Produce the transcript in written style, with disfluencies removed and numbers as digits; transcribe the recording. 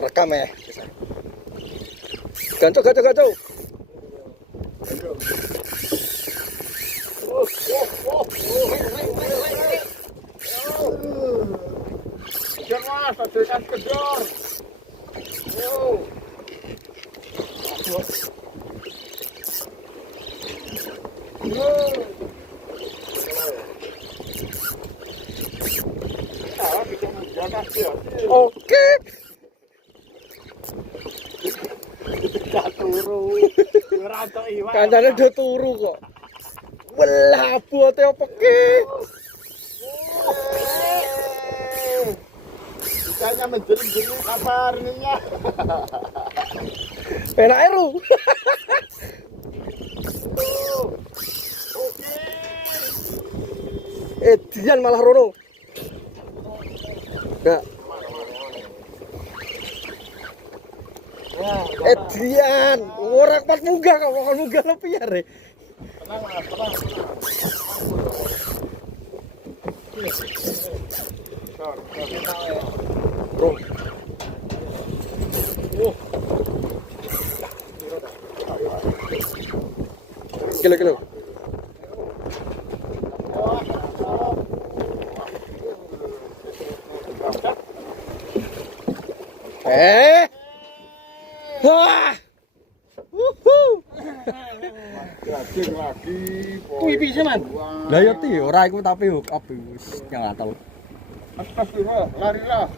Rekam ya. Gantung. Kejar mas, hasilkan kejar. Oke. Kancane udah turu kok. Welah bote opo ki? Ikannya menjeling-jeling kabarnya. Enak eru. Oke. Dian malah rono. Enggak. Dian, orang pas munggah kok mau munggah lo piar ya. Tenang mas, tenang. Bro. Kilo. Wah. Lagi. Kuwi piye, Man? Lah yo ti ora iku tapi hook up wis nyatol. Astagfirullah, larilah.